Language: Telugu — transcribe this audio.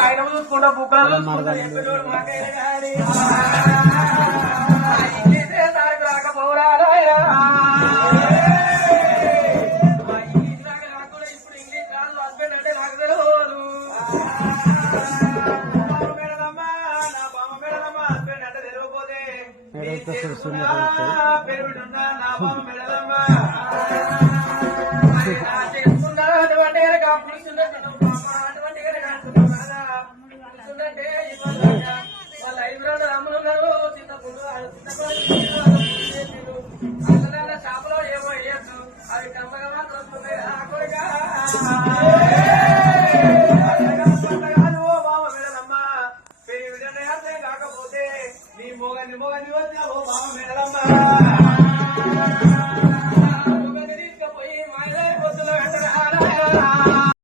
ఆయన చూసుకుంటా బుక్కలు చూసుకుంటాడు మాకేగాని రాకపోరాడాయా ఇప్పుడు ఇంగ్లీష్ రాదు హస్బెండ్ అంటే నాకు తెలియదు నా బామ్మ పెడదమ్మా హస్బెండ్ అంటే తెలియకపోతే పెరుగుతున్నా నా బామ్మ పెడదమ్మా చేసుకున్నా అంటే